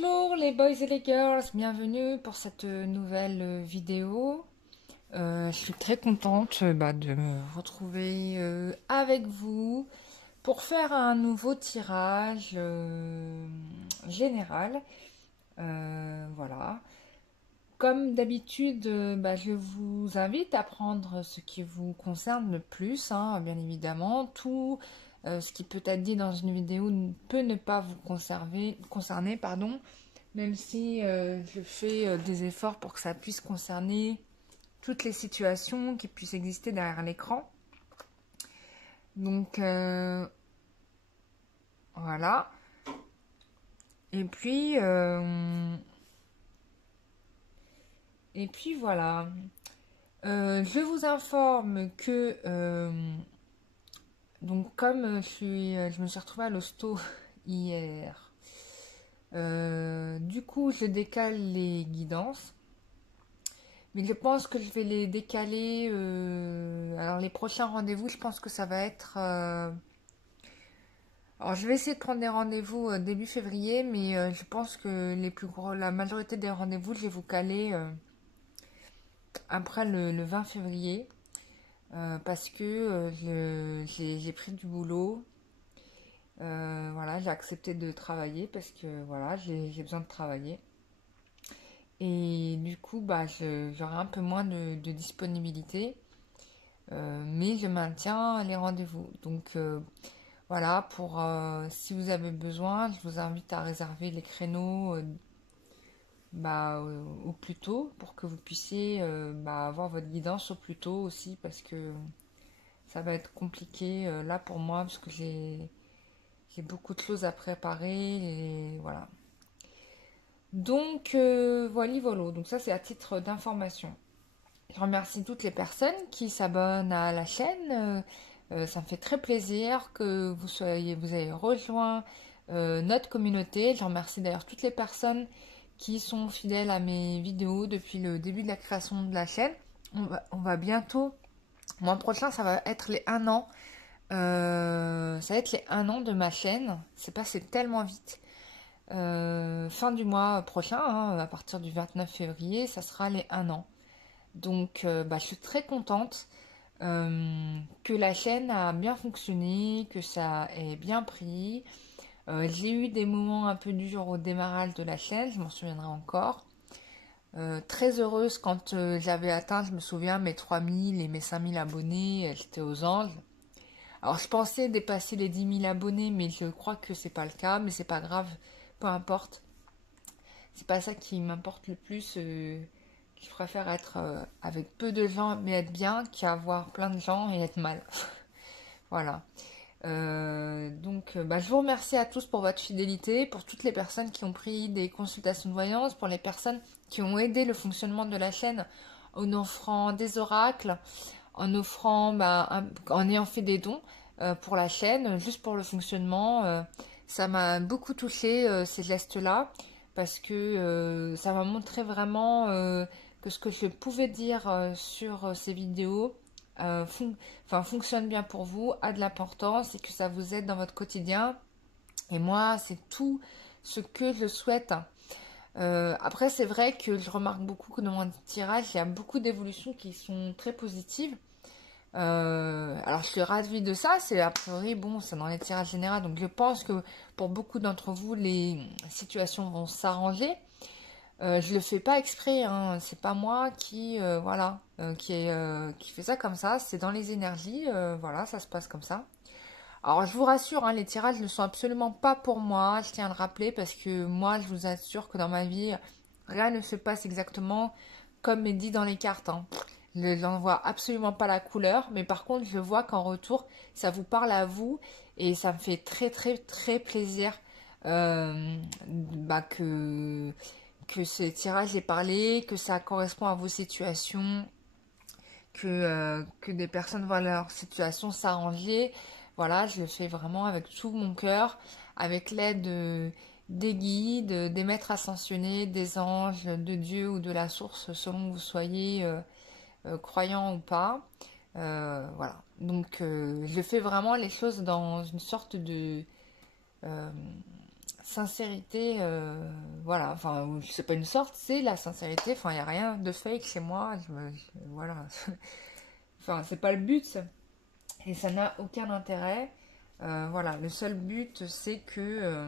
Bonjour les boys et les girls, bienvenue pour cette nouvelle vidéo. Je suis très contente de me retrouver avec vous pour faire un nouveau tirage général. Voilà. Comme d'habitude, je vous invite à prendre ce qui vous concerne le plus, hein, bien évidemment. Tout ce qui peut être dit dans une vidéo peut ne pas vous concerner, pardon, même si je fais des efforts pour que ça puisse concerner toutes les situations qui puissent exister derrière l'écran. Donc, voilà. Et puis voilà. Je vous informe que donc comme je me suis retrouvée à l'hosto hier, du coup je décale les guidances, mais je pense que je vais les décaler. Alors les prochains rendez-vous, je pense que ça va être. Alors je vais essayer de prendre des rendez-vous début février, mais je pense que la majorité des rendez-vous, je vais vous caler après le 20 février. Parce que j'ai pris du boulot. Voilà, j'ai accepté de travailler parce que voilà, j'ai besoin de travailler. Et du coup, j'aurai un peu moins de disponibilité. Mais je maintiens les rendez-vous. Donc voilà, si vous avez besoin, je vous invite à réserver les créneaux au plus tôt pour que vous puissiez avoir votre guidance au plus tôt aussi, parce que ça va être compliqué là pour moi parce que j'ai beaucoup de choses à préparer et voilà. Donc voilà. Donc ça c'est à titre d'information. Je remercie toutes les personnes qui s'abonnent à la chaîne. Ça me fait très plaisir que vous ayez rejoint notre communauté. Je remercie d'ailleurs toutes les personnes qui sont fidèles à mes vidéos depuis le début de la création de la chaîne. On va bientôt, le mois prochain, ça va être les 1 an. Ça va être les 1 an de ma chaîne. C'est passé tellement vite. Fin du mois prochain, hein, à partir du 29 février, ça sera les 1 an. Donc, je suis très contente que la chaîne a bien fonctionné, que ça ait bien pris. J'ai eu des moments un peu durs au démarrage de la chaîne, je m'en souviendrai encore. Très heureuse quand j'avais atteint, je me souviens, mes 3000 et mes 5000 abonnés, j'étais aux anges. Alors, je pensais dépasser les 10 000 abonnés, mais je crois que c'est pas le cas, mais c'est pas grave, peu importe. C'est pas ça qui m'importe le plus. Je préfère être avec peu de gens mais être bien qu'avoir plein de gens et être mal. Voilà. Je vous remercie à tous pour votre fidélité, pour toutes les personnes qui ont pris des consultations de voyance, pour les personnes qui ont aidé le fonctionnement de la chaîne en offrant des oracles, en offrant, en ayant fait des dons pour la chaîne, juste pour le fonctionnement. Ça m'a beaucoup touché ces gestes-là, parce que ça m'a montré vraiment que ce que je pouvais dire sur ces vidéos fonctionne bien pour vous, a de l'importance et que ça vous aide dans votre quotidien. Et moi, c'est tout ce que je souhaite. Après, c'est vrai que je remarque beaucoup que dans mon tirage, il y a beaucoup d'évolutions qui sont très positives. Alors, je suis ravie de ça. C'est a priori, bon, c'est dans les tirages généraux. Donc, je pense que pour beaucoup d'entre vous, les situations vont s'arranger. Je le fais pas exprès, hein. C'est pas moi qui qui fait ça comme ça. C'est dans les énergies, voilà, ça se passe comme ça. Alors je vous rassure, hein, les tirages ne sont absolument pas pour moi. Je tiens à le rappeler parce que moi, je vous assure que dans ma vie, rien ne se passe exactement comme est dit dans les cartes, hein. Je n'en vois absolument pas la couleur, mais par contre, je vois qu'en retour, ça vous parle à vous et ça me fait très très très plaisir euh, que ce tirage est parlé, que ça correspond à vos situations, que des personnes voient leur situation s'arranger. Voilà, je le fais vraiment avec tout mon cœur, avec l'aide des guides, des maîtres ascensionnés, des anges, de Dieu ou de la source, selon que vous soyez croyant ou pas. Voilà. Donc, je fais vraiment les choses dans une sorte de sincérité, voilà, enfin, c'est pas une sorte, c'est la sincérité, enfin, il n'y a rien de fake chez moi, voilà, enfin, c'est pas le but, et ça n'a aucun intérêt, voilà, le seul but, c'est que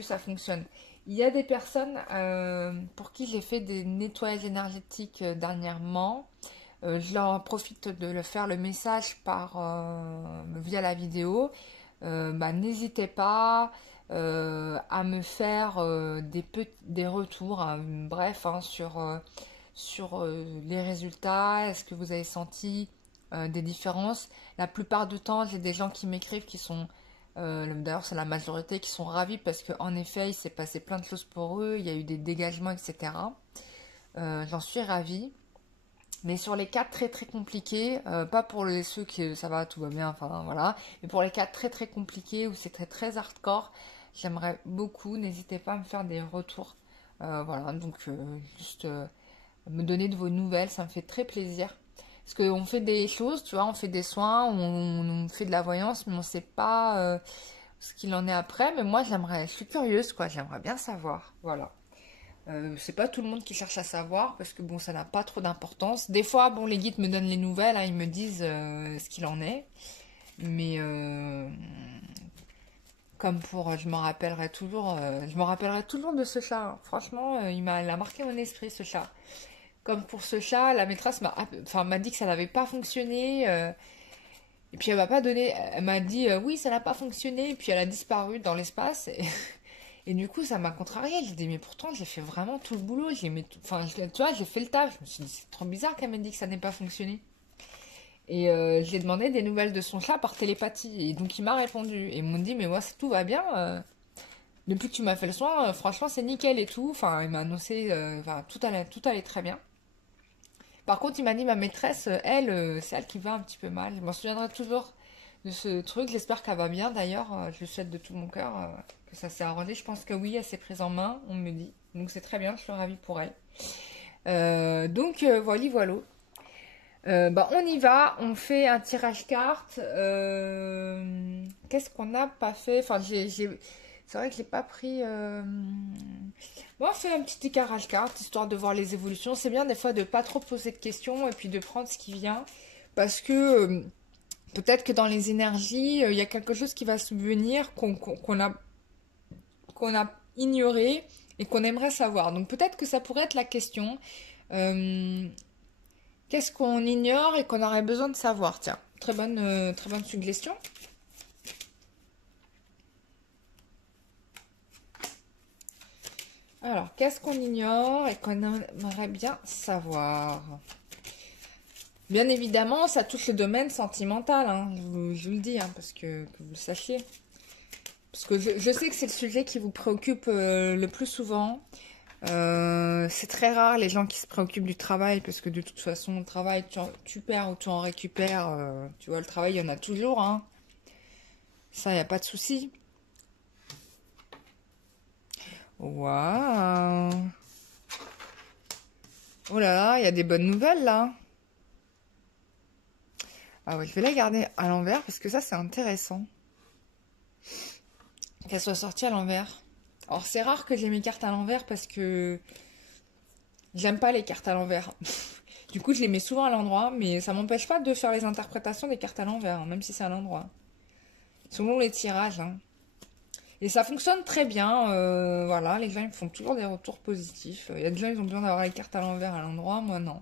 ça fonctionne. Il y a des personnes pour qui j'ai fait des nettoyages énergétiques dernièrement. Je leur profite de le faire le message via la vidéo. Bah, n'hésitez pas à me faire des retours, hein, bref, hein, sur les résultats. Est-ce que vous avez senti des différences? La plupart du temps, j'ai des gens qui m'écrivent qui sont d'ailleurs, c'est la majorité qui sont ravis parce qu'en effet, il s'est passé plein de choses pour eux, il y a eu des dégagements, etc. J'en suis ravie. Mais sur les cas très très compliqués, pas pour ceux qui ça va, tout va bien, enfin voilà, mais pour les cas très très compliqués où c'est très très hardcore, j'aimerais beaucoup, n'hésitez pas à me faire des retours. Voilà, donc juste me donner de vos nouvelles, ça me fait très plaisir. Parce qu'on fait des choses, tu vois, on fait des soins, on fait de la voyance, mais on ne sait pas ce qu'il en est après. Mais moi, je suis curieuse, quoi, j'aimerais bien savoir. Voilà. C'est pas tout le monde qui cherche à savoir, parce que bon, ça n'a pas trop d'importance. Des fois, bon, les guides me donnent les nouvelles, hein, ils me disent ce qu'il en est. Mais comme pour, je me rappellerai toujours de ce chat, hein. Franchement, il a marqué mon esprit, ce chat. Comme pour ce chat, la maîtresse m'a dit que ça n'avait pas fonctionné. Et puis elle m'a pas donné. Elle m'a dit oui, ça n'a pas fonctionné. Et puis elle a disparu dans l'espace. Et du coup, ça m'a contrariée. J'ai dit mais pourtant, j'ai fait vraiment tout le boulot. Enfin, tu vois, j'ai fait le taf. Je me suis dit c'est trop bizarre qu'elle m'ait dit que ça n'ait pas fonctionné. Et j'ai demandé des nouvelles de son chat par télépathie. Et donc il m'a répondu. Et ils m'ont dit mais moi, tout va bien. Depuis que tu m'as fait le soin, franchement, c'est nickel et tout. Enfin, il m'a annoncé, enfin, tout allait très bien. Par contre, il m'a dit ma maîtresse, elle, c'est elle qui va un petit peu mal. Je m'en souviendrai toujours de ce truc. J'espère qu'elle va bien d'ailleurs. Je lui souhaite de tout mon cœur que ça s'est arrangé. Je pense que oui, elle s'est prise en main, on me dit. Donc c'est très bien, je suis ravie pour elle. Voilà, voilà. Bah, on y va, on fait un tirage carte. Qu'est-ce qu'on n'a pas fait? Enfin, c'est vrai que j'ai pas pris. Bon, on fait un petit tirage carte histoire de voir les évolutions. C'est bien des fois de pas trop poser de questions et puis de prendre ce qui vient, parce que peut-être que dans les énergies, il y a quelque chose qui va subvenir qu'on a ignoré et qu'on aimerait savoir. Donc peut-être que ça pourrait être la question. Euh, Qu'est-ce qu'on ignore et qu'on aurait besoin de savoir? Tiens, très bonne suggestion. Alors, qu'est-ce qu'on ignore et qu'on aimerait bien savoir? Bien évidemment, ça touche le domaine sentimental, hein, je vous le dis, hein, parce que vous le sachiez. Parce que je sais que c'est le sujet qui vous préoccupe le plus souvent. C'est très rare les gens qui se préoccupent du travail, parce que de toute façon, le travail, tu perds ou tu en récupères. Tu vois, le travail, il y en a toujours, hein. Ça, il n'y a pas de souci. Waouh! Oh là là, il y a des bonnes nouvelles là. Ah ouais, je vais la garder à l'envers parce que ça, c'est intéressant. Qu'elle soit sortie à l'envers. Alors, c'est rare que j'ai mes cartes à l'envers parce que j'aime pas les cartes à l'envers. Du coup, je les mets souvent à l'endroit, mais ça m'empêche pas de faire les interprétations des cartes à l'envers, hein, même si c'est à l'endroit. Selon les tirages, hein. Et ça fonctionne très bien. Voilà, les gens ils me font toujours des retours positifs. Il y a des gens ils ont besoin d'avoir les cartes à l'envers à l'endroit, moi non.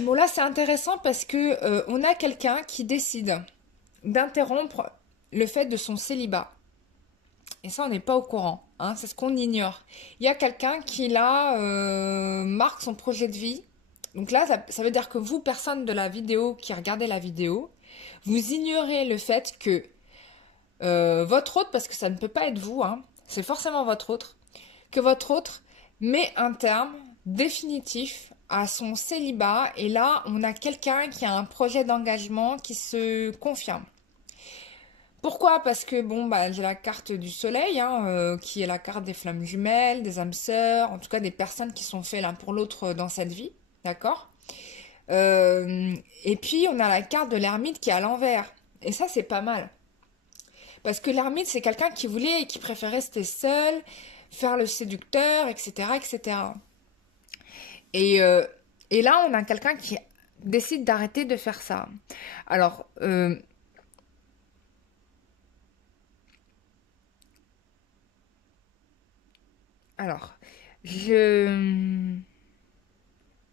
Bon là c'est intéressant parce que on a quelqu'un qui décide d'interrompre le fait de son célibat. Et ça on n'est pas au courant, hein, c'est ce qu'on ignore. Il y a quelqu'un qui là marque son projet de vie. Donc là ça veut dire que vous, personne de la vidéo qui regardez la vidéo, vous ignorez le fait que votre autre, parce que ça ne peut pas être vous, hein, c'est forcément votre autre, que votre autre met un terme définitif à son célibat. Et là, on a quelqu'un qui a un projet d'engagement qui se confirme. Pourquoi? Parce que, bon, bah, j'ai la carte du soleil, hein, qui est la carte des flammes jumelles, des âmes sœurs, en tout cas des personnes qui sont faites l'un pour l'autre dans cette vie, d'accord? Et puis, on a la carte de l'ermite qui est à l'envers. Et ça, c'est pas mal. Parce que l'ermite, c'est quelqu'un qui voulait et qui préférait rester seul, faire le séducteur, etc., etc. Et, euh, et là, on a quelqu'un qui décide d'arrêter de faire ça. Alors, alors, je...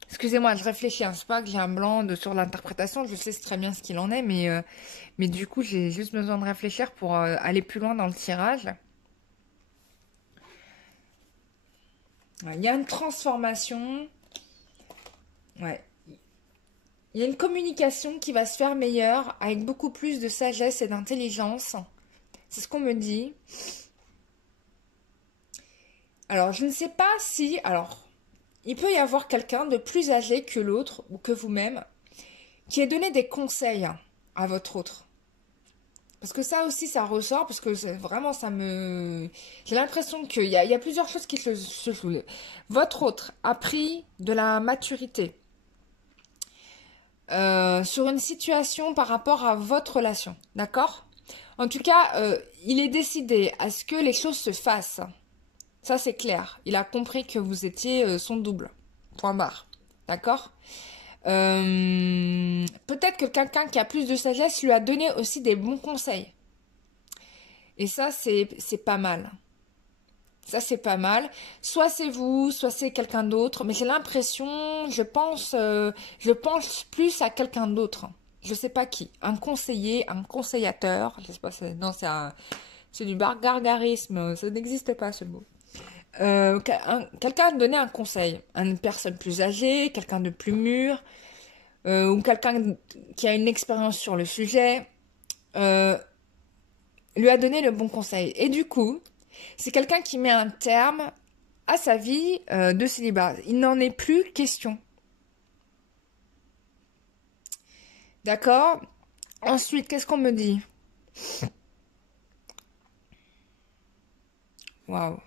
Excusez-moi, je réfléchis, hein. C'est pas que j'ai un blanc sur l'interprétation, je sais très bien ce qu'il en est, mais du coup, j'ai juste besoin de réfléchir pour aller plus loin dans le tirage. Ouais, il y a une transformation. Ouais. Il y a une communication qui va se faire meilleure, avec beaucoup plus de sagesse et d'intelligence. C'est ce qu'on me dit. Alors, je ne sais pas si... Alors, il peut y avoir quelqu'un de plus âgé que l'autre, ou que vous-même, qui ait donné des conseils à votre autre. Parce que ça aussi, ça ressort, parce que vraiment, ça me... J'ai l'impression qu'il y a plusieurs choses qui se jouent. Votre autre a pris de la maturité sur une situation par rapport à votre relation, d'accord? En tout cas, il est décidé à ce que les choses se fassent. Ça, c'est clair. Il a compris que vous étiez son double. Point barre. D'accord? Peut-être que quelqu'un qui a plus de sagesse lui a donné aussi des bons conseils. Et ça, c'est pas mal. Ça, c'est pas mal. Soit c'est vous, soit c'est quelqu'un d'autre. Mais j'ai l'impression, je pense plus à quelqu'un d'autre. Je sais pas qui. Un conseiller, un conseillateur. Je sais pas, non, c'est du gargarisme. Ça n'existe pas, ce mot. Quelqu'un a donné un conseil à une personne plus âgée, quelqu'un de plus mûr, ou quelqu'un qui a une expérience sur le sujet, lui a donné le bon conseil. Et du coup, c'est quelqu'un qui met un terme à sa vie de célibat. Il n'en est plus question. D'accord? Ensuite, qu'est-ce qu'on me dit? Waouh.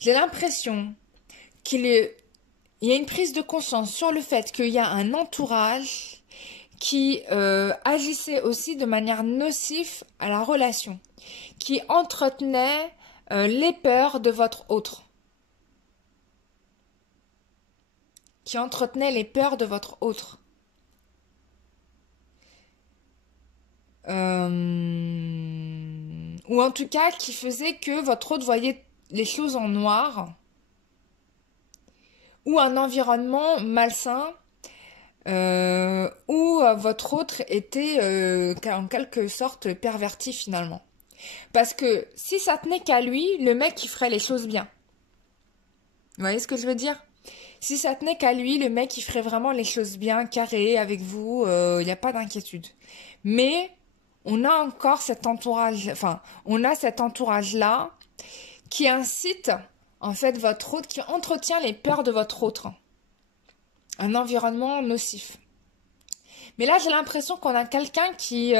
J'ai l'impression qu'il y a une prise de conscience sur le fait qu'il y a un entourage qui agissait aussi de manière nocive à la relation, qui entretenait les peurs de votre autre. Qui entretenait les peurs de votre autre. Ou en tout cas qui faisait que votre autre voyait les choses en noir, ou un environnement malsain, où votre autre était en quelque sorte perverti finalement. Parce que si ça tenait qu'à lui, le mec il ferait les choses bien. Vous voyez ce que je veux dire? Si ça tenait qu'à lui, le mec il ferait vraiment les choses bien, carré avec vous, il n'y a pas d'inquiétude. Mais on a encore cet entourage, enfin, on a cet entourage-là qui incite, en fait, votre autre, qui entretient les peurs de votre autre. Un environnement nocif. Mais là, j'ai l'impression qu'on a quelqu'un qui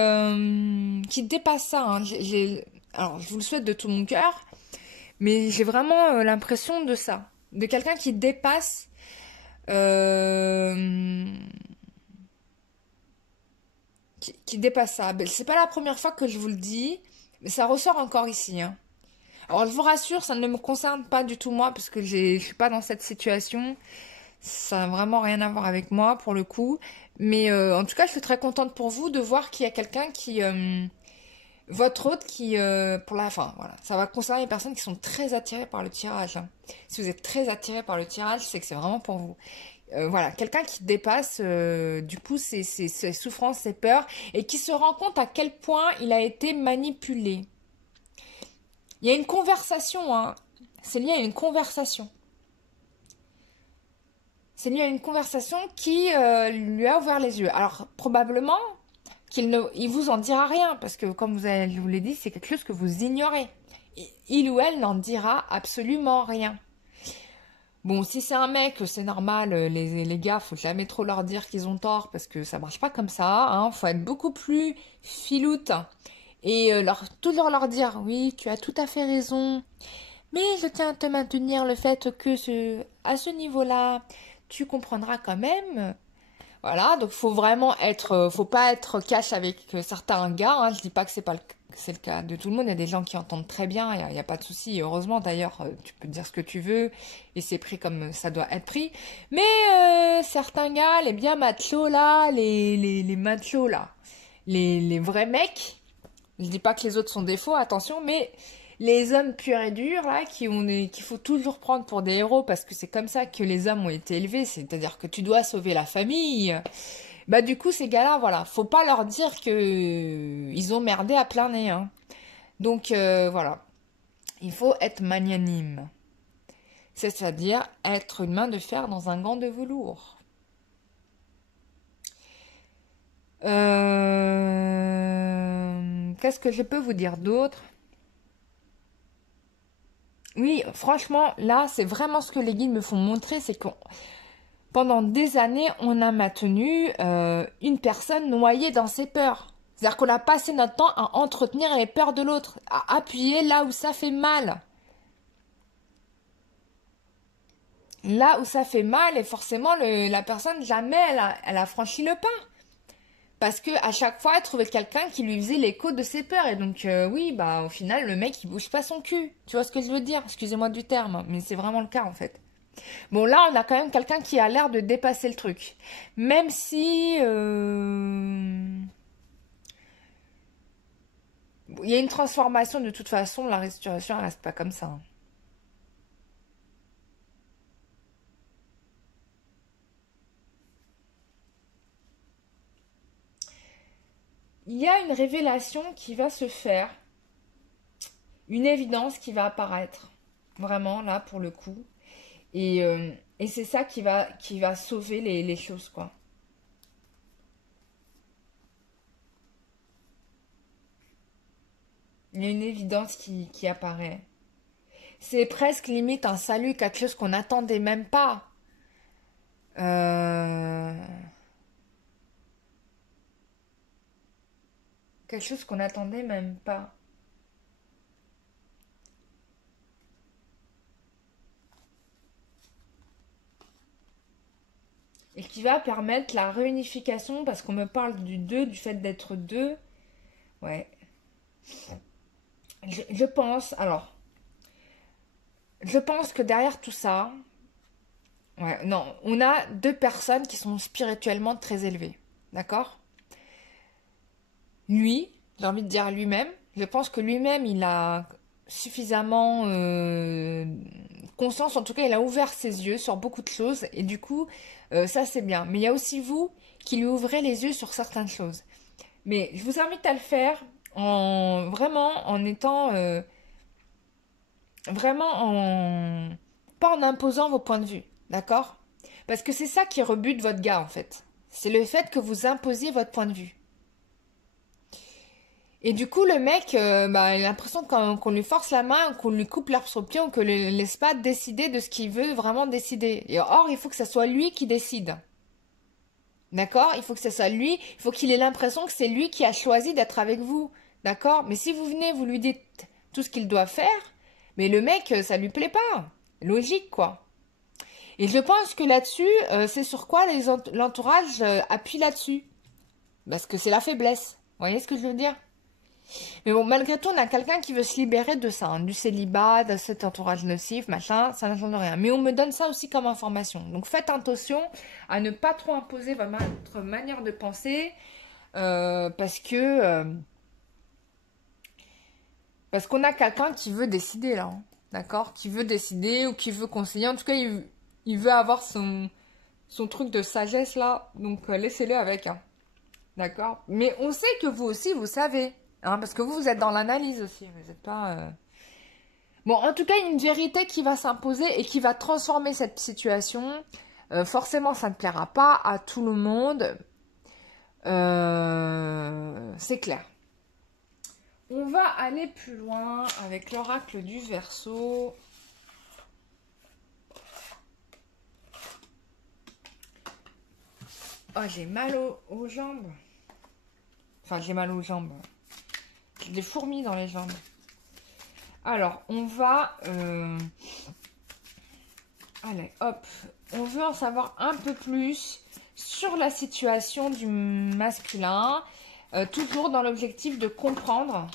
dépasse ça. Hein. Alors, je vous le souhaite de tout mon cœur, mais j'ai vraiment l'impression de ça. De quelqu'un qui dépasse... qui dépasse ça. Ben, c'est pas la première fois que je vous le dis, mais ça ressort encore ici. Hein. Alors, je vous rassure, ça ne me concerne pas du tout moi, parce que je suis pas dans cette situation. Ça n'a vraiment rien à voir avec moi, pour le coup. Mais en tout cas, je suis très contente pour vous de voir qu'il y a quelqu'un qui... votre autre qui... pour la fin, voilà. Ça va concerner les personnes qui sont très attirées par le tirage. Hein. Si vous êtes très attiré par le tirage, c'est que c'est vraiment pour vous. Voilà, quelqu'un qui dépasse du coup ses souffrances, ses peurs, et qui se rend compte à quel point il a été manipulé. Il y a une conversation, hein. C'est lié à une conversation. C'est lié à une conversation qui lui a ouvert les yeux. Alors, probablement il vous en dira rien, parce que comme je vous l'ai dit, c'est quelque chose que vous ignorez. Il ou elle n'en dira absolument rien. Bon, si c'est un mec, c'est normal, les gars, faut jamais trop leur dire qu'ils ont tort, parce que ça marche pas comme ça, hein. Faut être beaucoup plus filoute, et toujours leur dire, oui, tu as tout à fait raison, mais je tiens à te maintenir le fait que à ce niveau-là, tu comprendras quand même. Voilà, donc faut vraiment être, faut pas être cash avec certains gars, hein. Je dis pas que c'est pas c'est le cas de tout le monde. Il y a des gens qui entendent très bien, il n'y a pas de souci. Heureusement d'ailleurs, tu peux dire ce que tu veux et c'est pris comme ça doit être pris. Mais certains gars, les bien machos là, les machos là, les vrais mecs, je dis pas que les autres sont des faux, attention, mais les hommes purs et durs là, qu'il faut toujours prendre pour des héros parce que c'est comme ça que les hommes ont été élevés, c'est-à-dire que tu dois sauver la famille. Bah du coup ces gars-là, voilà, faut pas leur dire que ils ont merdé à plein nez, hein. Donc voilà, il faut être magnanime, c'est-à-dire être une main de fer dans un gant de velours. Qu'est-ce que je peux vous dire d'autre? Oui, franchement, là, c'est vraiment ce que les guides me font montrer, c'est que pendant des années, on a maintenu une personne noyée dans ses peurs. C'est-à-dire qu'on a passé notre temps à entretenir les peurs de l'autre, à appuyer là où ça fait mal. Là où ça fait mal, et forcément, la personne, jamais elle a franchi le pas. Parce que à chaque fois, elle trouvait quelqu'un qui lui faisait l'écho de ses peurs. Et donc, oui, bah, au final, le mec, il bouge pas son cul. Tu vois ce que je veux dire? Excusez-moi du terme, mais c'est vraiment le cas, en fait. Bon, là, on a quand même quelqu'un qui a l'air de dépasser le truc. Même si... il y a une transformation de toute façon, la restauration, elle reste pas comme ça, hein. Il y a une révélation qui va se faire, une évidence qui va apparaître, vraiment là pour le coup, et c'est ça qui va sauver les choses, quoi. Il y a une évidence qui apparaît. C'est presque limite un salut, quelque chose qu'on n'attendait même pas. Euh, Quelque chose qu'on n'attendait même pas. Et qui va permettre la réunification, parce qu'on me parle du 2, du fait d'être deux. Ouais. Je pense, alors, je pense que derrière tout ça, ouais, non, on a deux personnes qui sont spirituellement très élevées. D'accord? Lui, j'ai envie de dire lui-même, je pense que lui-même, il a suffisamment conscience, en tout cas, il a ouvert ses yeux sur beaucoup de choses, et du coup, ça c'est bien. Mais il y a aussi vous qui lui ouvrez les yeux sur certaines choses. Mais je vous invite à le faire en vraiment en étant vraiment en pas en imposant vos points de vue, d'accord? Parce que c'est ça qui rebute votre gars en fait. C'est le fait que vous imposiez votre point de vue. Et du coup, le mec, bah, il a l'impression qu'on lui force la main, qu'on lui coupe l'arbre sur le pied, ou qu'on ne le laisse pas décider de ce qu'il veut vraiment décider. Et or, il faut que ce soit lui qui décide. D'accord? Il faut que ce soit lui, il faut qu'il ait l'impression que c'est lui qui a choisi d'être avec vous. D'accord? Mais si vous venez, vous lui dites tout ce qu'il doit faire, mais le mec, ça lui plaît pas. Logique, quoi. Et je pense que là-dessus, c'est sur quoi l'entourage appuie là-dessus. Parce que c'est la faiblesse. Vous voyez ce que je veux dire? Mais bon, malgré tout, on a quelqu'un qui veut se libérer de ça, hein, du célibat, de cet entourage nocif, machin, ça ne change rien. Mais on me donne ça aussi comme information. Donc faites attention à ne pas trop imposer votre manière de penser, parce qu'on a quelqu'un qui veut décider là, hein, d'accord? Qui veut décider ou qui veut conseiller. En tout cas, il veut avoir son truc de sagesse là, donc laissez-le avec, hein, d'accord? Mais on sait que vous aussi, vous savez. Hein, parce que vous êtes dans l'analyse aussi, vous n'êtes pas... Bon, en tout cas, il y a une vérité qui va s'imposer et qui va transformer cette situation. Forcément, ça ne plaira pas à tout le monde. C'est clair. On va aller plus loin avec l'oracle du Verseau. Oh, j'ai mal aux jambes. Enfin, j'ai mal aux jambes. J'ai des fourmis dans les jambes. Alors, on va... Allez, hop. On veut en savoir un peu plus sur la situation du masculin. Toujours dans l'objectif de comprendre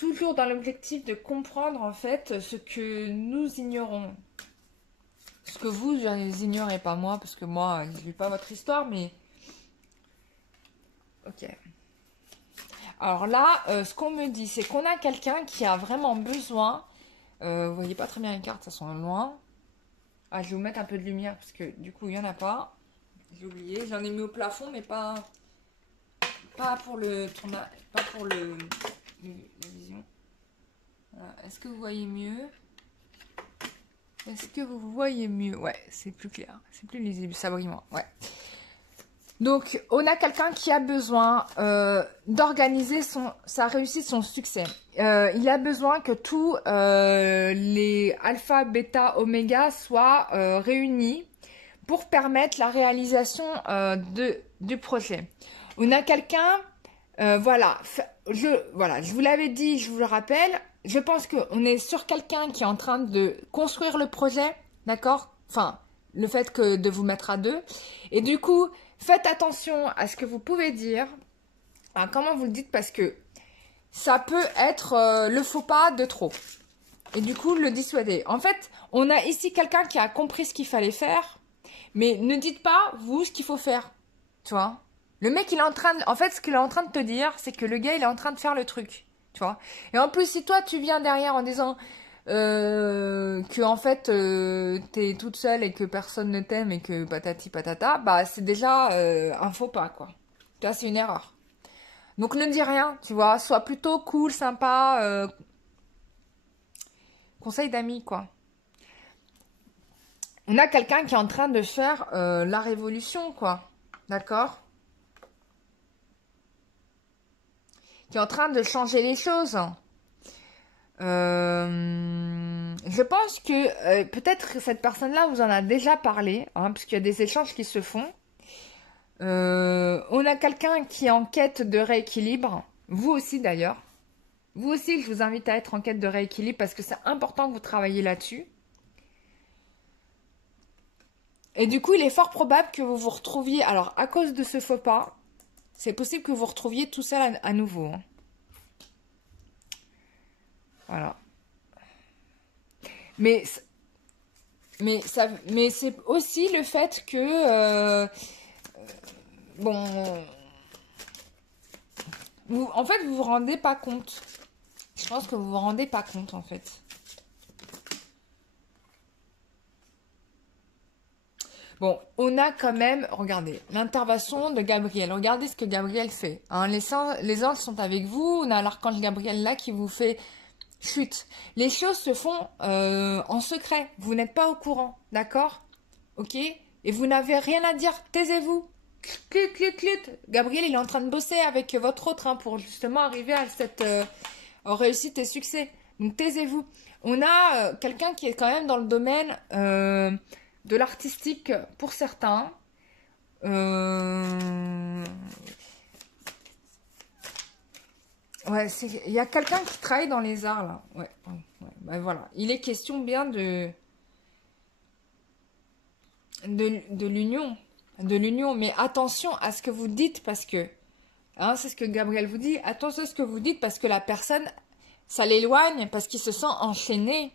toujours dans l'objectif de comprendre en fait ce que nous ignorons. Ce que vous ignorez, pas moi, parce que moi, je ne lis pas votre histoire, mais... Ok. Alors là, ce qu'on me dit, c'est qu'on a quelqu'un qui a vraiment besoin... vous voyez pas très bien les cartes, ça sont loin. Ah, je vais vous mettre un peu de lumière, parce que du coup, il n'y en a pas. J'ai oublié, j'en ai mis au plafond, mais pas pour le tournage, pas pour la vision. Voilà. Est-ce que vous voyez mieux? Est-ce que vous voyez mieux? Ouais, c'est plus clair, c'est plus lisible, ça brille moins, ouais. Donc, on a quelqu'un qui a besoin d'organiser sa réussite, son succès. Il a besoin que tous les alpha, bêta, oméga soient réunis pour permettre la réalisation du projet. On a quelqu'un, voilà, je vous l'avais dit, je vous le rappelle, je pense qu'on est sur quelqu'un qui est en train de construire le projet, d'accord? Enfin, le fait que de vous mettre à deux. Et du coup, faites attention à ce que vous pouvez dire. Alors, comment vous le dites? Parce que ça peut être le faux pas de trop. Et du coup, le dissuader. En fait, on a ici quelqu'un qui a compris ce qu'il fallait faire. Mais ne dites pas, vous, ce qu'il faut faire. Tu vois? Le mec, il est en train de... En fait, ce qu'il est en train de te dire, c'est que le gars, il est en train de faire le truc. Tu vois? Et en plus, si toi, tu viens derrière en disant... que en fait t'es toute seule et que personne ne t'aime et que patati patata, bah c'est déjà un faux pas, quoi. Tu vois, c'est une erreur. Donc ne dis rien, tu vois, sois plutôt cool, sympa, conseil d'amis, quoi. On a quelqu'un qui est en train de faire la révolution, quoi. D'accord? Qui est en train de changer les choses. Je pense que peut-être que cette personne-là vous en a déjà parlé, hein, parce qu'il y a des échanges qui se font. On a quelqu'un qui est en quête de rééquilibre, vous aussi d'ailleurs. Vous aussi, je vous invite à être en quête de rééquilibre parce que c'est important que vous travailliez là-dessus. Et du coup, il est fort probable que vous vous retrouviez, alors à cause de ce faux pas, c'est possible que vous vous retrouviez tout seul à nouveau, hein. Voilà. Mais c'est aussi le fait que bon, en fait, vous vous rendez pas compte. Je pense que vous vous rendez pas compte, en fait. Bon, on a quand même, regardez, l'intervention de Gabriel. Regardez ce que Gabriel fait, hein. Les anges sont avec vous. On a l'archange Gabriel là qui vous fait chute. Les choses se font en secret. Vous n'êtes pas au courant, d'accord? Ok? Et vous n'avez rien à dire. Taisez-vous. Clut, clut, clut. Gabriel, il est en train de bosser avec votre autre, hein, pour justement arriver à cette réussite et succès. Donc taisez-vous. On a quelqu'un qui est quand même dans le domaine de l'artistique pour certains. Ouais, il y a quelqu'un qui travaille dans les arts là. Ouais, bah, voilà. Il est question bien de l'union. De l'union. Mais attention à ce que vous dites parce que, hein, c'est ce que Gabriel vous dit. Attention à ce que vous dites parce que la personne, ça l'éloigne parce qu'il se sent enchaîné.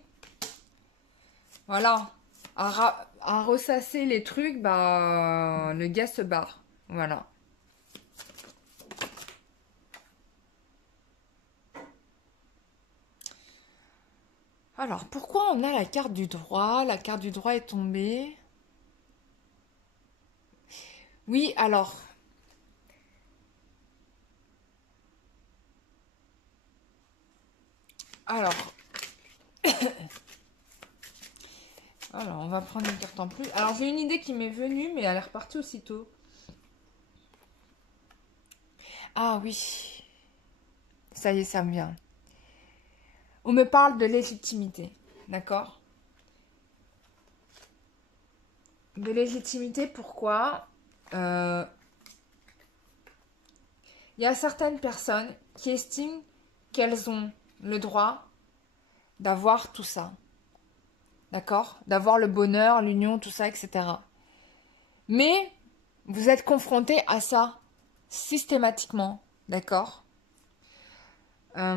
Voilà. À ressasser les trucs, bah, le gars se barre. Voilà. Alors, pourquoi on a la carte du droit? La carte du droit est tombée. Oui, alors. Alors. Alors, on va prendre une carte en plus. Alors, j'ai une idée qui m'est venue, mais elle est repartie aussitôt. Ah oui. Ça y est, ça me vient. On me parle de légitimité. D'accord? De légitimité, pourquoi? Il y a certaines personnes qui estiment qu'elles ont le droit d'avoir tout ça. D'accord? D'avoir le bonheur, l'union, tout ça, etc. Mais vous êtes confronté à ça systématiquement. D'accord? Mais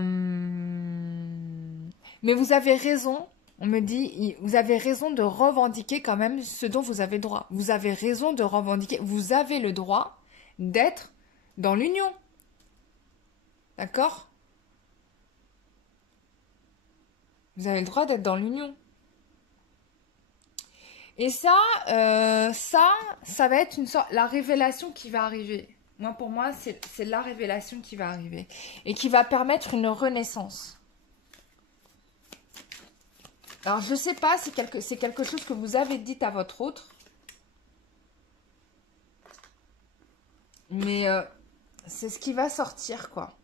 vous avez raison, on me dit, vous avez raison de revendiquer quand même ce dont vous avez le droit. Vous avez raison de revendiquer, vous avez le droit d'être dans l'union. D'accord? Vous avez le droit d'être dans l'union. Et ça va être une sorte, la révélation qui va arriver. Moi, pour moi, c'est la révélation qui va arriver. Et qui va permettre une renaissance. Alors, je sais pas si c'est quelque chose que vous avez dit à votre autre. Mais c'est ce qui va sortir, quoi.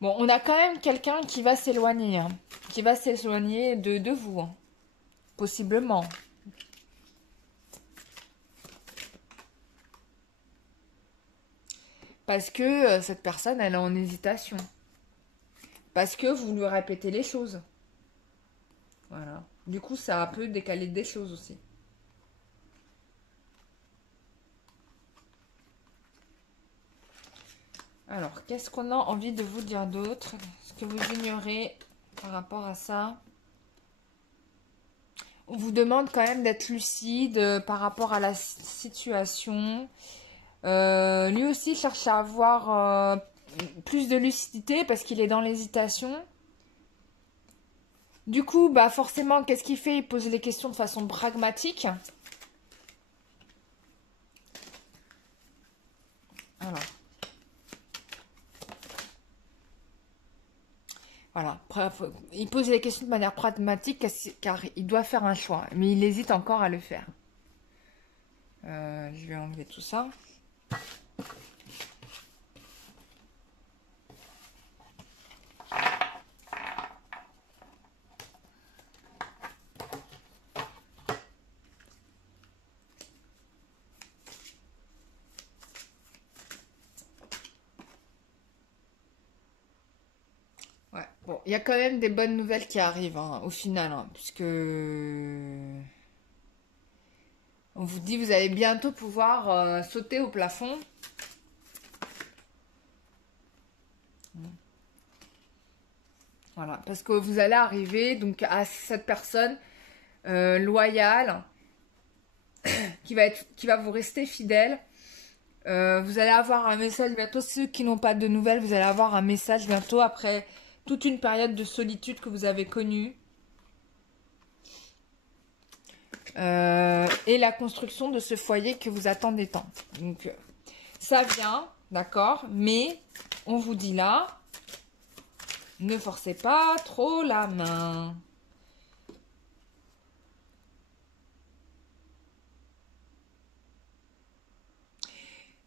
Bon, on a quand même quelqu'un qui va s'éloigner. Hein, qui va s'éloigner de vous. Hein, possiblement. Parce que cette personne, elle est en hésitation. Parce que vous lui répétez les choses. Voilà. Du coup, ça a un peu décalé des choses aussi. Alors, qu'est-ce qu'on a envie de vous dire d'autre? Ce que vous ignorez par rapport à ça? On vous demande quand même d'être lucide par rapport à la situation. Lui aussi cherche à avoir plus de lucidité parce qu'il est dans l'hésitation. Du coup, bah forcément, qu'est-ce qu'il fait? Il pose les questions de façon pragmatique. Alors. Voilà. Il pose les questions de manière pragmatique car il doit faire un choix. Mais il hésite encore à le faire. Je vais enlever tout ça. Ouais, bon, il y a quand même des bonnes nouvelles qui arrivent hein, au final, hein, puisque on vous dit vous allez bientôt pouvoir sauter au plafond. Voilà, parce que vous allez arriver donc à cette personne loyale qui va vous rester fidèle. Vous allez avoir un message bientôt. Ceux qui n'ont pas de nouvelles, vous allez avoir un message bientôt après toute une période de solitude que vous avez connue. Et la construction de ce foyer que vous attendez tant. Donc, ça vient, d'accord, mais on vous dit là, ne forcez pas trop la main.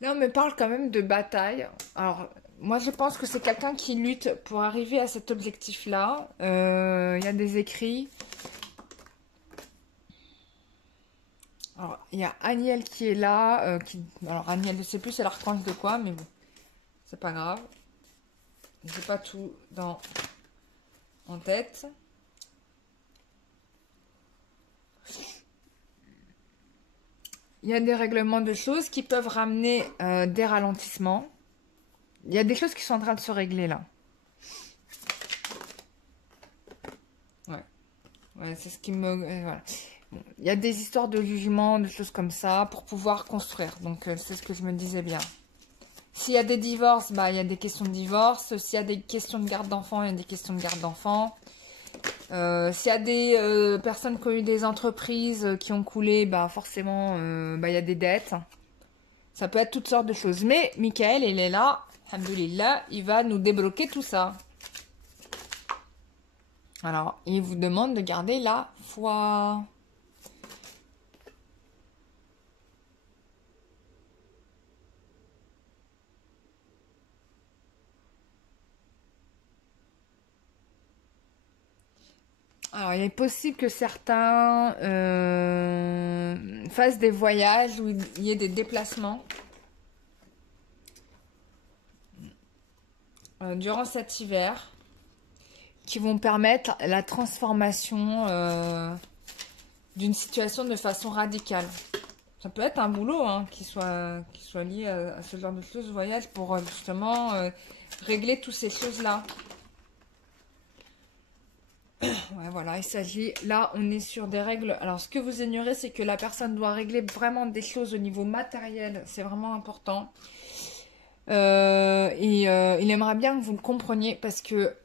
Là, on me parle quand même de bataille. Alors, moi, je pense que c'est quelqu'un qui lutte pour arriver à cet objectif-là. Il y a des écrits. Alors, il y a Aniel qui est là. Alors, Aniel, je ne sais plus c'est l'archange de quoi, mais bon, c'est pas grave. J'ai pas tout en tête. Il y a des règlements de choses qui peuvent ramener des ralentissements. Il y a des choses qui sont en train de se régler là. Ouais, c'est ce qui me... voilà. Bon, il y a des histoires de jugement, de choses comme ça, pour pouvoir construire. Donc, c'est ce que je me disais bien. S'il y a des divorces, bah, il y a des questions de divorce. S'il y a des questions de garde d'enfants, il y a des questions de garde d'enfants. S'il y a des personnes qui ont eu des entreprises qui ont coulé, bah, forcément, bah, il y a des dettes. Ça peut être toutes sortes de choses. Mais Michael, il est là. Alhamdoulilah, il va nous débloquer tout ça. Alors, il vous demande de garder la foi. Alors, il est possible que certains fassent des voyages où il y ait des déplacements durant cet hiver qui vont permettre la transformation d'une situation de façon radicale. Ça peut être un boulot hein, qui soit lié à ce genre de choses, voyage, pour justement régler toutes ces choses-là. Ouais, voilà, il s'agit... Là, on est sur des règles. Alors, ce que vous ignorez, c'est que la personne doit régler vraiment des choses au niveau matériel. C'est vraiment important. Il aimerait bien que vous le compreniez parce que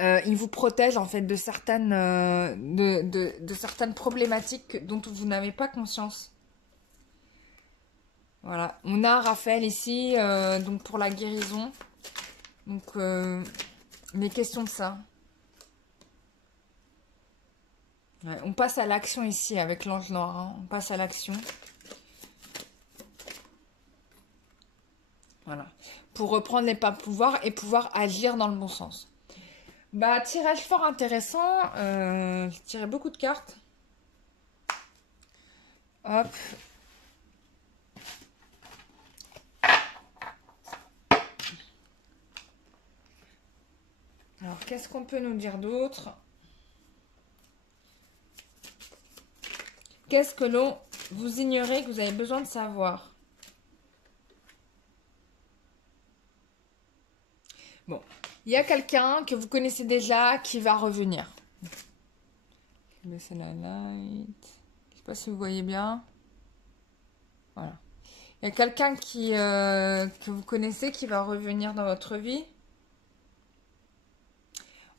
il vous protège, en fait, de certaines, de certaines problématiques dont vous n'avez pas conscience. Voilà. On a Raphaël ici, donc pour la guérison. Donc, les questions de ça. Ouais, on passe à l'action ici avec l'ange noir. Hein. On passe à l'action. Voilà. Pour reprendre les pouvoirs et pouvoir agir dans le bon sens. Bah, tirage fort intéressant. J'ai tiré beaucoup de cartes. Hop. Alors, qu'est-ce qu'on peut nous dire d'autre? Qu'est-ce que vous ignorez, que vous avez besoin de savoir? Bon, il y a quelqu'un que vous connaissez déjà qui va revenir. Je vais baisser la light. Je ne sais pas si vous voyez bien. Voilà. Il y a quelqu'un que vous connaissez qui va revenir dans votre vie.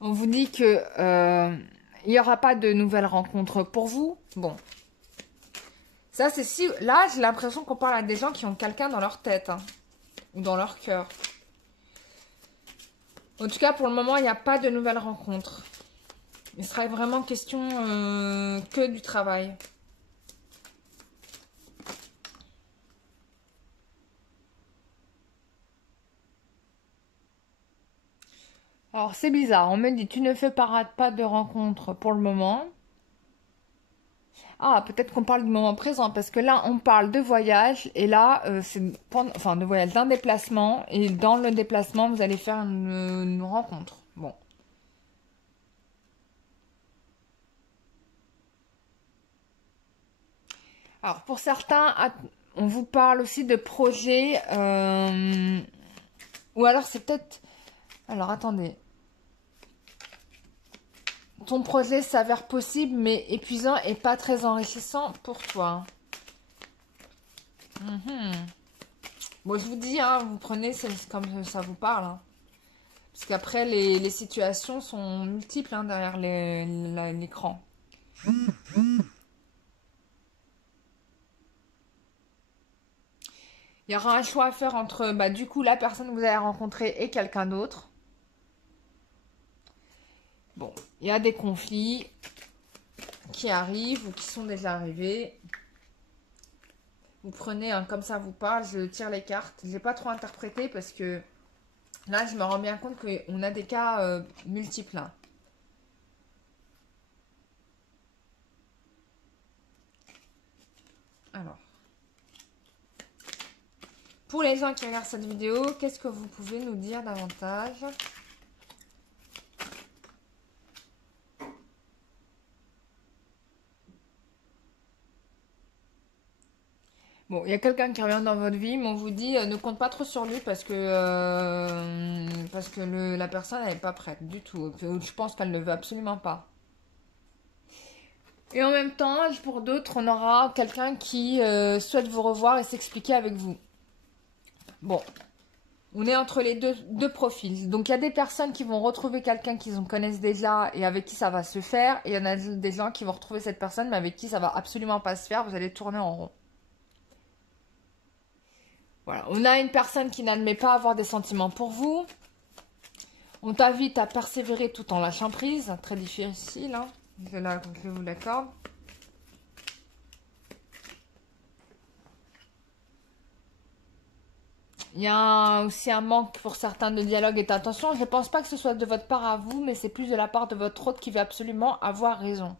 On vous dit que il n'y aura pas de nouvelles rencontres pour vous. Bon. Ça, c'est si... Là, j'ai l'impression qu'on parle à des gens qui ont quelqu'un dans leur tête. Hein, ou dans leur cœur. En tout cas, pour le moment, il n'y a pas de nouvelles rencontres. Il sera vraiment question que du travail. Alors, c'est bizarre. On me dit, tu ne fais pas de rencontres pour le moment. Ah, peut-être qu'on parle du moment présent, parce que là, on parle de voyage, et là, c'est enfin, de voyage, d'un déplacement, et dans le déplacement, vous allez faire une rencontre. Bon. Alors, pour certains, on vous parle aussi de projets, ou alors c'est peut-être... Alors, attendez. Ton projet s'avère possible, mais épuisant et pas très enrichissant pour toi. Bon, je vous dis, hein, vous prenez comme ça vous parle. Hein. Parce qu'après, les situations sont multiples hein, derrière l'écran. Il y aura un choix à faire entre, bah, du coup, la personne que vous allez rencontrer et quelqu'un d'autre. Bon, il y a des conflits qui arrivent ou qui sont déjà arrivés. Vous prenez, hein, comme ça vous parle, je tire les cartes. Je n'ai pas trop interprété parce que là, je me rends bien compte qu'on a des cas multiples. Hein. Alors. Pour les gens qui regardent cette vidéo, qu'est-ce que vous pouvez nous dire davantage ? Bon, il y a quelqu'un qui revient dans votre vie, mais on vous dit ne compte pas trop sur lui parce que la personne n'est pas prête du tout. Je pense qu'elle ne veut absolument pas. Et en même temps, pour d'autres, on aura quelqu'un qui souhaite vous revoir et s'expliquer avec vous. Bon, on est entre les deux profils. Donc, il y a des personnes qui vont retrouver quelqu'un qu'ils connaissent déjà et avec qui ça va se faire. Et il y en a des gens qui vont retrouver cette personne, mais avec qui ça va absolument pas se faire. Vous allez tourner en rond. Voilà, on a une personne qui n'admet pas avoir des sentiments pour vous. On t'invite à persévérer tout en lâchant prise. Très difficile, hein. Je vous l'accorde. Il y a aussi un manque pour certains de dialogue et d'attention. Je ne pense pas que ce soit de votre part à vous, mais c'est plus de la part de votre autre qui veut absolument avoir raison.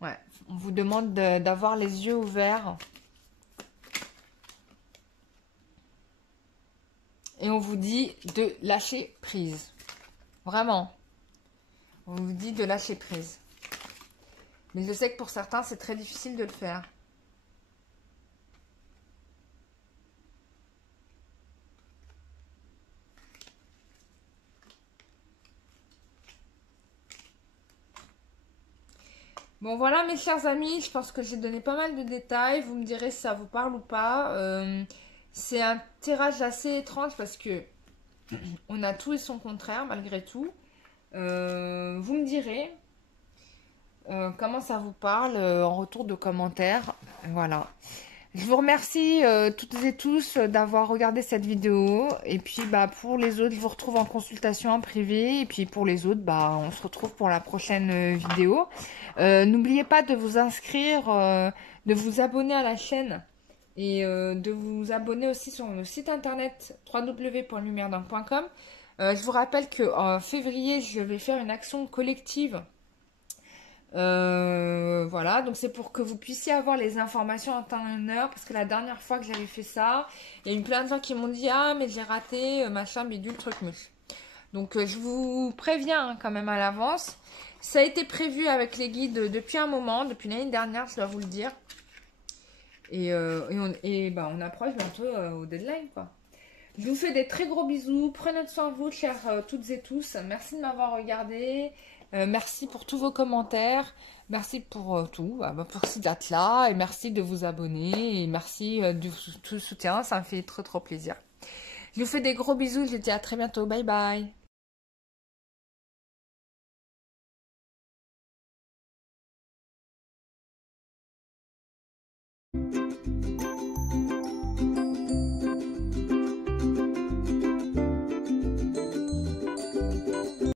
Ouais, on vous demande d'avoir les yeux ouverts. Et on vous dit de lâcher prise. Vraiment. On vous dit de lâcher prise. Mais je sais que pour certains, c'est très difficile de le faire. Bon voilà mes chers amis, je pense que j'ai donné pas mal de détails. Vous me direz si ça vous parle ou pas. C'est un tirage assez étrange parce que on a tout et son contraire malgré tout. Vous me direz comment ça vous parle en retour de commentaires. Voilà. Je vous remercie toutes et tous d'avoir regardé cette vidéo. Et puis bah, pour les autres, je vous retrouve en consultation en privé. Et puis pour les autres, bah, on se retrouve pour la prochaine vidéo. N'oubliez pas de vous inscrire, de vous abonner à la chaîne. Et de vous abonner aussi sur le site internet www.lumièredun.com. Je vous rappelle qu'en février, je vais faire une action collective. Voilà, donc c'est pour que vous puissiez avoir les informations en temps et en heure, parce que la dernière fois que j'avais fait ça, il y a eu plein de gens qui m'ont dit ah mais j'ai raté machin bidule truc muche. Donc je vous préviens hein, quand même à l'avance. Ça a été prévu avec les guides depuis un moment, depuis l'année dernière, je dois vous le dire. Et on approche bientôt au deadline quoi. Je vous fais des très gros bisous, prenez soin de vous chers toutes et tous. Merci de m'avoir regardé. Merci pour tous vos commentaires, merci pour tout, merci d'être là et merci de vous abonner et merci de tout le soutien, ça me fait trop plaisir. Je vous fais des gros bisous, je vous dis à très bientôt, bye bye.